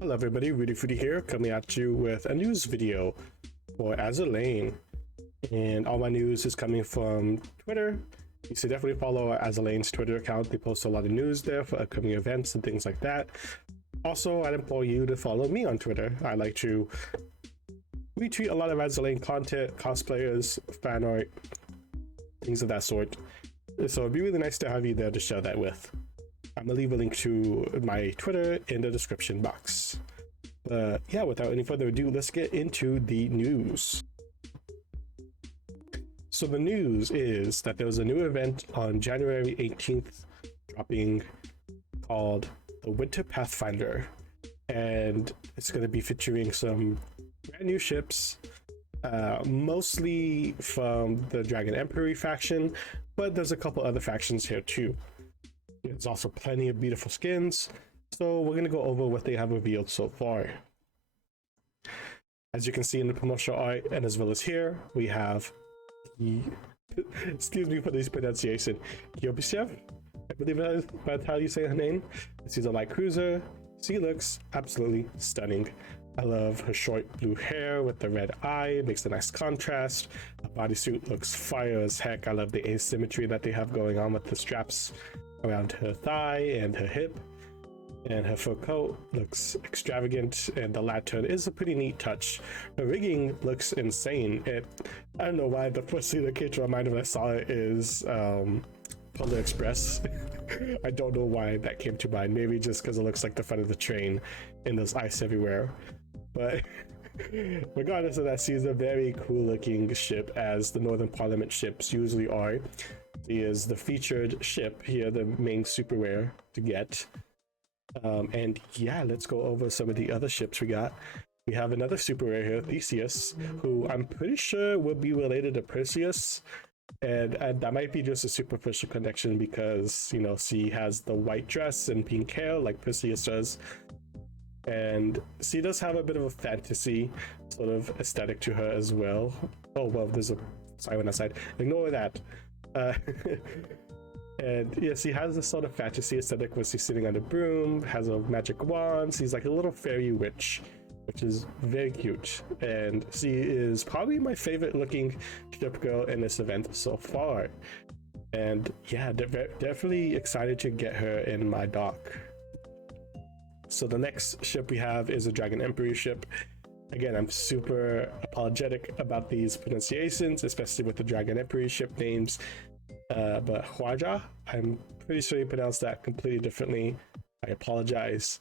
Hello everybody, Rudy Fruity here, coming at you with a news video for Azur Lane. And all my news is coming from Twitter. You should definitely follow Azur Lane's Twitter account. They post a lot of news there for upcoming events and things like that. Also, I'd implore you to follow me on Twitter. I like to retweet a lot of Azur Lane content, cosplayers, fan art, things of that sort. So it'd be really nice to have you there to share that with. I'm gonna leave a link to my Twitter in the description box. Yeah, without any further ado, let's get into the news. So the news is that there was a new event on January 18th dropping called the Winter Pathfinder, and it's going to be featuring some brand new ships, mostly from the Dragon Emperor faction, but there's a couple other factions here too. There's also plenty of beautiful skins, so we're going to go over what they have revealed so far. As you can see in the promotional art, and as well as here, we have excuse me for this pronunciation, Yobishev, I believe that's how you say her name. She's a light cruiser. She looks absolutely stunning. I love her short blue hair with the red eye. It makes a nice contrast. The bodysuit looks fire as heck. I love the asymmetry that they have going on with the straps around her thigh and her hip. And her fur coat looks extravagant, and the lantern is a pretty neat touch. Her rigging looks insane. I don't know why the first thing that came to my mind when I saw it is Polar Express. I don't know why that came to mind. Maybe just because it looks like the front of the train and there's ice everywhere. But regardless of that, she's a very cool looking ship, as the Northern Parliament ships usually are. She is the featured ship here, the main super rare to get. And yeah, let's go over some of the other ships we got. We have another super rare here, Theseus, who I'm pretty sure will be related to Perseus. And that might be just a superficial connection because, you know, she has the white dress and pink hair like Perseus does. And she does have a bit of a fantasy sort of aesthetic to her as well. Oh, well, there's a siren outside. Ignore that. And yes, he has this sort of fantasy aesthetic where she's sitting on a broom, has a magic wand. She's like a little fairy witch, which is very cute. And she is probably my favorite looking ship girl in this event so far. And yeah, definitely excited to get her in my dock. So the next ship we have is a Dragon Emperor ship. Again, I'm super apologetic about these pronunciations, especially with the Dragon Emperor ship names. But Hwaja, I'm pretty sure you pronounced that completely differently. I apologize.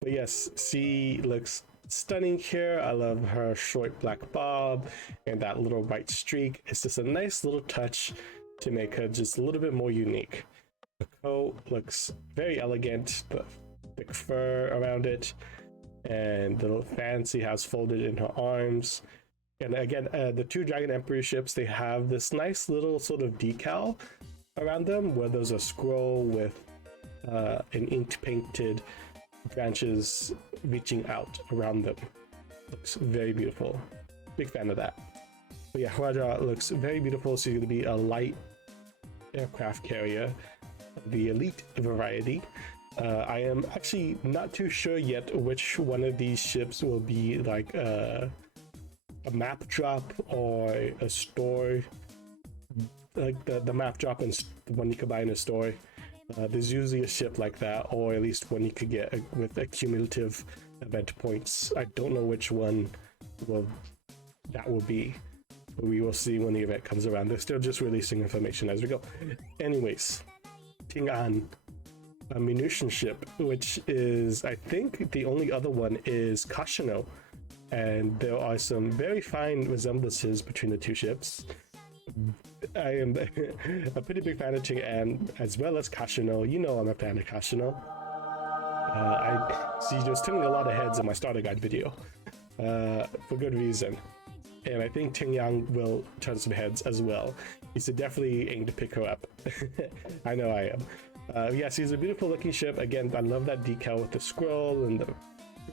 But yes, she looks stunning here. I love her short black bob and that little white streak. It's just a nice little touch to make her just a little bit more unique. The coat looks very elegant, the thick fur around it, and the little fans she has folded in her arms. And again, the two Dragon Emperor ships, they have this nice little sort of decal around them where there's a scroll with an ink painted branches reaching out around them. Looks very beautiful. Big fan of that. But yeah, Hwaja looks very beautiful. She's going to be a light aircraft carrier, the elite variety. I am actually not too sure yet which one of these ships will be like a map drop or a store, like the map drop and the one you could buy in a store. There's usually a ship like that, or at least one you could get with accumulative event points. I don't know which one that will be, but we will see when the event comes around. They're still just releasing information as we go. Anyways, Ching Chun, a munition ship, which is, I think the only other one is Kashino. And there are some very fine resemblances between the two ships. I am a pretty big fan of Ching An as well as Kashino. You know I'm a fan of Kashino. She was turning a lot of heads in my starter guide video for good reason. And I think Ting Yang will turn some heads as well. You should definitely aim to pick her up. I know I am. Yeah, she's a beautiful looking ship. Again, I love that decal with the scroll and the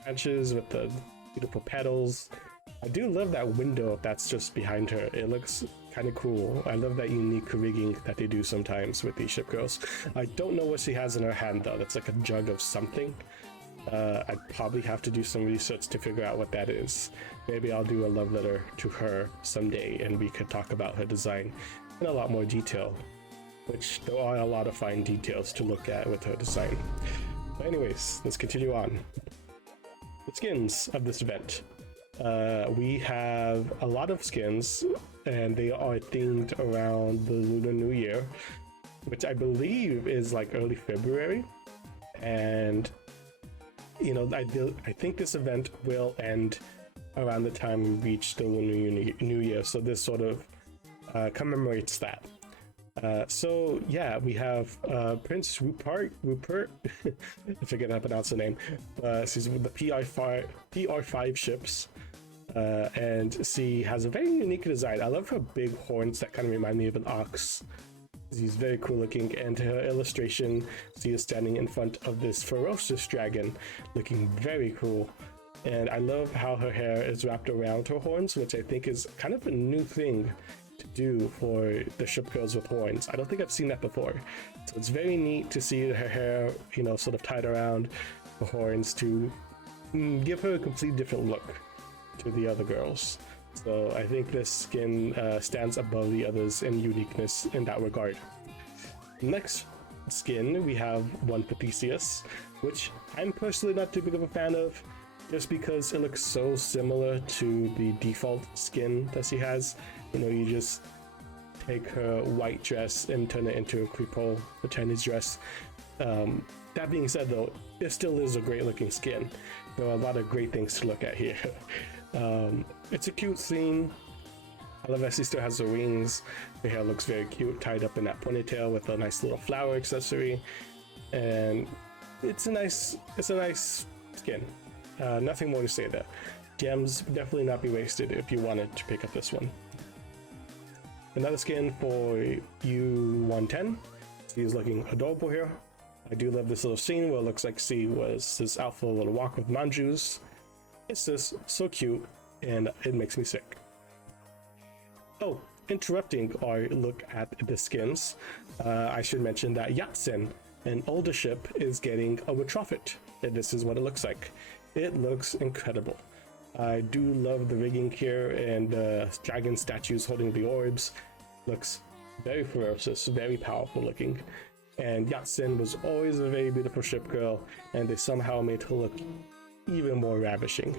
branches with the beautiful petals. I do love that window that's just behind her. It looks kind of cool. I love that unique rigging that they do sometimes with these ship girls. I don't know what she has in her hand though. That's like a jug of something. I'd probably have to do some research to figure out what that is. Maybe I'll do a love letter to her someday and we could talk about her design in a lot more detail, which there are a lot of fine details to look at with her design. But anyways, let's continue on. The skins of this event. We have a lot of skins and they are themed around the Lunar New Year, which I believe is like early February. And you know, I think this event will end around the time we reach the Lunar New Year, so this sort of commemorates that. So yeah, we have Prince Rupert, I forget how to pronounce the name. She's with the PR5 ships, and she has a very unique design. I love her big horns that kind of remind me of an ox. She's very cool looking, and her illustration, she is standing in front of this ferocious dragon, looking very cool. And I love how her hair is wrapped around her horns, which I think is kind of a new thing to do for the ship girls with horns. I don't think I've seen that before. So it's very neat to see her hair, you know, sort of tied around the horns to give her a completely different look to the other girls. So I think this skin stands above the others in uniqueness in that regard. Next skin, we have one papacious, which I'm personally not too big of a fan of, just because it looks so similar to the default skin that she has. You know, you just take her white dress and turn it into a creephole, a Chinese dress. That being said though, it still is a great looking skin. There are a lot of great things to look at here. It's a cute scene. I love that she still has the wings. The hair looks very cute, tied up in that ponytail with a nice little flower accessory, and it's a nice skin. Nothing more to say there. Gems definitely not be wasted if you wanted to pick up this one. Another skin for U110. She's looking adorable here. I do love this little scene where it looks like she was out for a little walk with Manjus. It's just so cute, and it makes me sick. Oh, interrupting our look at the skins, I should mention that Yasin, an older ship, is getting a retrofit, and this is what it looks like. It looks incredible. I do love the rigging here, and dragon statues holding the orbs. Looks very ferocious, very powerful looking. And Yasin was always a very beautiful ship girl, and they somehow made her look even more ravishing.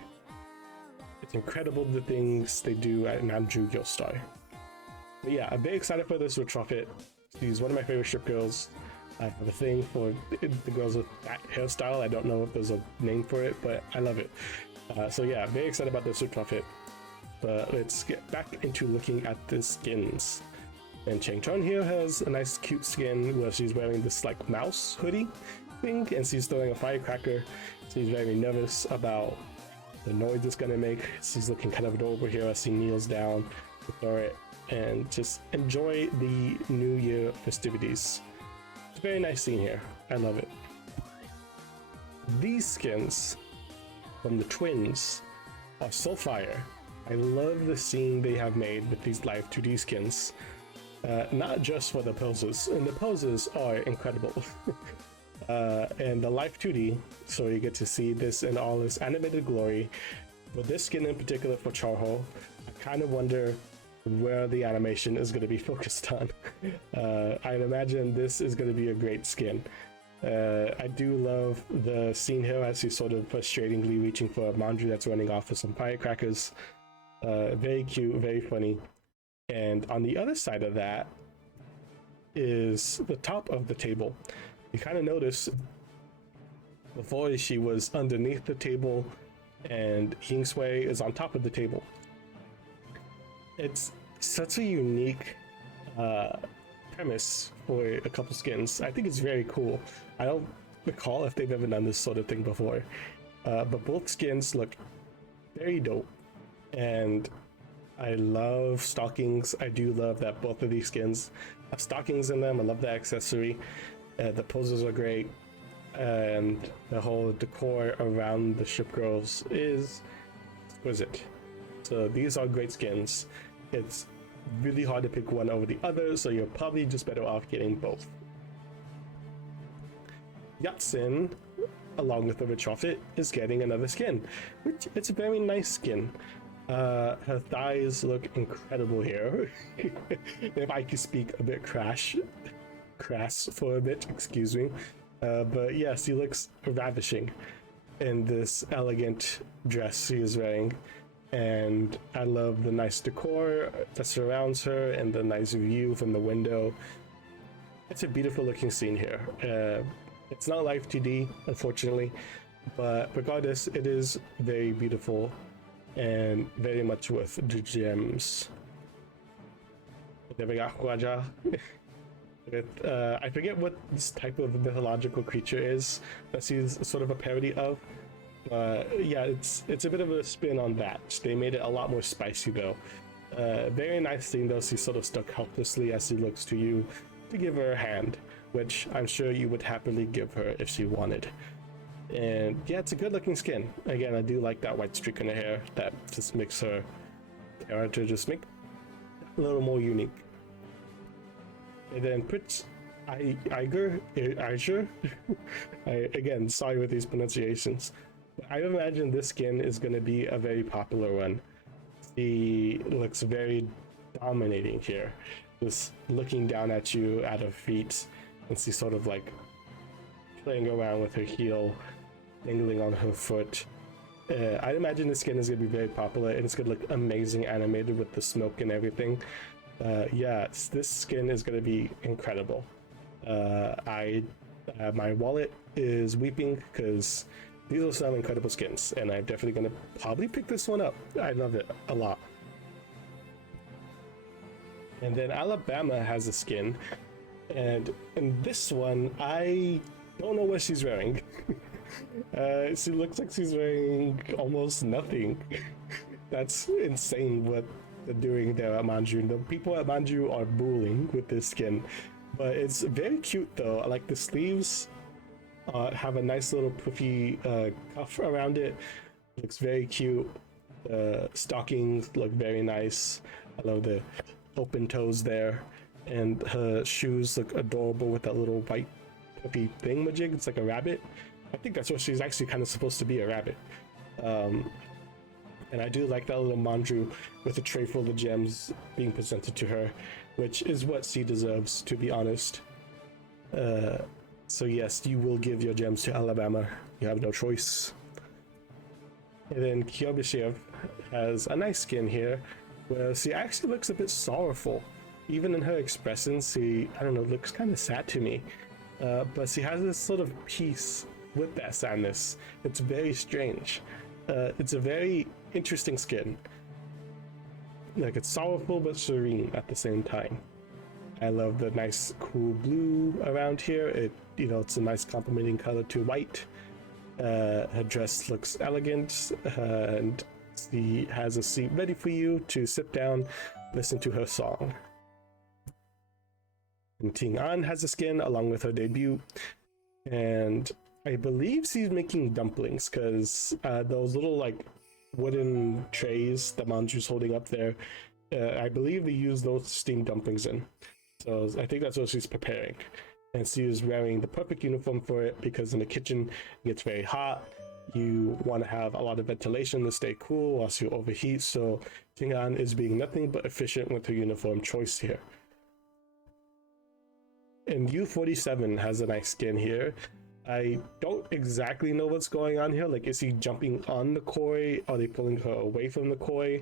It's incredible the things they do at Manju Gilstar. But yeah, I'm very excited for this retrofit. She's one of my favorite ship girls. I have a thing for the girls with that hairstyle. I don't know if there's a name for it, but I love it. So yeah, very excited about this retrofit. But let's get back into looking at the skins. And Ching Chun here has a nice cute skin where she's wearing this like mouse hoodie thing, and she's throwing a firecracker. She's very nervous about the noise it's gonna make. She's looking kind of adorable here as she kneels down to throw it and just enjoy the New Year festivities. It's a very nice scene here. I love it. These skins from the twins are so fire. I love the scene they have made with these live 2D skins. Not just for the poses, and the poses are incredible. And the live 2D, so you get to see this in all its animated glory. But this skin in particular for Childhole, I kind of wonder where the animation is going to be focused on. I'd imagine this is going to be a great skin. I do love the scene here as he's sort of frustratingly reaching for a Manju that's running off with some firecrackers. Very cute, very funny. And on the other side of that is the top of the table. You kind of notice before she was underneath the table and Kingsway is on top of the table. It's such a unique premise for a couple skins. I think it's very cool. I don't recall if they've ever done this sort of thing before, but both skins look very dope, and I love stockings. I do love that both of these skins have stockings in them. I love the accessory. The poses are great, and the whole decor around the ship girls is exquisite. So these are great skins. It's really hard to pick one over the other, so you're probably just better off getting both. Yasin along with the rich outfit, is getting another skin, which it's a very nice skin. Her thighs look incredible here. If I could speak a bit crass for a bit, excuse me. But yes, she looks ravishing in this elegant dress she is wearing. And I love the nice decor that surrounds her and the nice view from the window. It's a beautiful looking scene here. It's not live 2D, unfortunately, but regardless, it is very beautiful and very much worth the gems. Then we got Huaja. I forget what this type of mythological creature is that she's sort of a parody of. Yeah, it's a bit of a spin on that. They made it a lot more spicy though. Very nice thing though, she's sort of stuck helplessly as she looks to you to give her a hand, which I'm sure you would happily give her if she wanted. And yeah, it's a good looking skin. Again, I do like that white streak in her hair. That just makes her character just make a little more unique. And then Prince Azur, again, sorry with these pronunciations. I imagine this skin is going to be a very popular one. She looks very dominating here, just looking down at you at her feet, and she's sort of like playing around with her heel, dangling on her foot. I imagine this skin is going to be very popular, and it's going to look amazing animated with the smoke and everything. Yeah, this skin is going to be incredible. My wallet is weeping because these are some incredible skins, and I'm definitely going to probably pick this one up. I love it a lot. And then Alabama has a skin, and in this one, I don't know what she's wearing. She looks like she's wearing almost nothing. That's insane what they're doing there at Manju. The people at Manju are bullying with this skin, but it's very cute though. I like the sleeves. Have a nice little puffy cuff around it. Looks very cute. Stockings look very nice. I love the open toes there, and her shoes look adorable with that little white puffy thingamajig. It's like a rabbit. I think that's what she's actually kind of supposed to be, a rabbit. And I do like that little Manju with a tray full of gems being presented to her, which is what she deserves, to be honest. So yes, you will give your gems to Alabama. You have no choice. And then Kyobyshev has a nice skin here, where she actually looks a bit sorrowful. Even in her expressions, she, I don't know, looks kind of sad to me. But she has this sort of peace with that sadness. It's very strange. It's a very interesting skin. Like, it's sorrowful but serene at the same time. I love the nice cool blue around here. It's a nice complementing color to white. Her dress looks elegant, and she has a seat ready for you to sit down, listen to her song. And Ting An has a skin along with her debut, and I believe she's making dumplings, because those little like wooden trays that Manju's holding up there, I believe they use those to steam dumplings in. So I think that's what she's preparing. And she is wearing the perfect uniform for it, because in the kitchen it gets very hot. You want to have a lot of ventilation to stay cool whilst you overheat. So Ting An is being nothing but efficient with her uniform choice here. And U47 has a nice skin here. I don't exactly know what's going on here. Like, is he jumping on the koi? Are they pulling her away from the koi?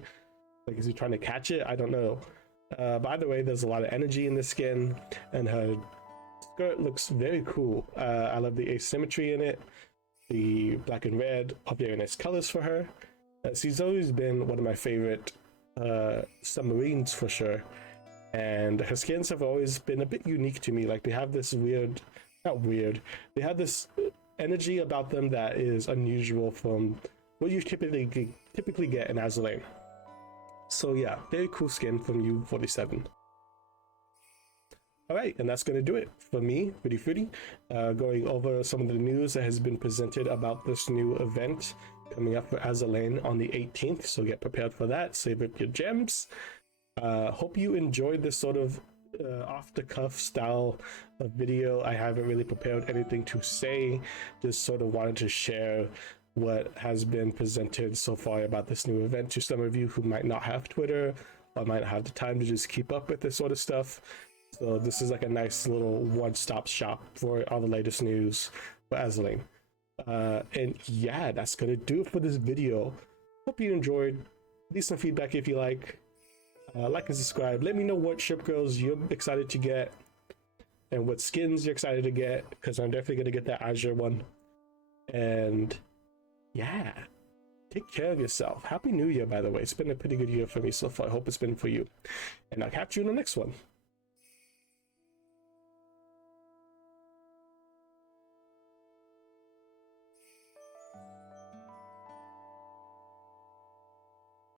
Like, is he trying to catch it? I don't know. By the way, there's a lot of energy in the skin, and her skirt looks very cool. I love the asymmetry in it. The black and red are very nice colors for her. She's always been one of my favorite submarines for sure. And her skins have always been a bit unique to me. Like, they have this they have this energy about them that is unusual from what you typically get in Azur Lane. So yeah, very cool skin from U47. Alright, and that's going to do it for me, Fruity Fruity, going over some of the news that has been presented about this new event coming up for Azur Lane on the 18th, so get prepared for that, save up your gems. Hope you enjoyed this sort of off the cuff style of video. I haven't really prepared anything to say, just sort of wanted to share what has been presented so far about this new event to some of you who might not have Twitter or might not have the time to just keep up with this sort of stuff. So this is like a nice little one-stop shop for all the latest news for Azur Lane. And yeah, that's gonna do it for this video. Hope you enjoyed. Leave some feedback if you like and subscribe. Let me know what ship girls you're excited to get and what skins you're excited to get, because I'm definitely gonna get that Azure one. And yeah, take care of yourself. Happy New Year, by the way. It's been a pretty good year for me so far. I hope it's been for you. And I'll catch you in the next one.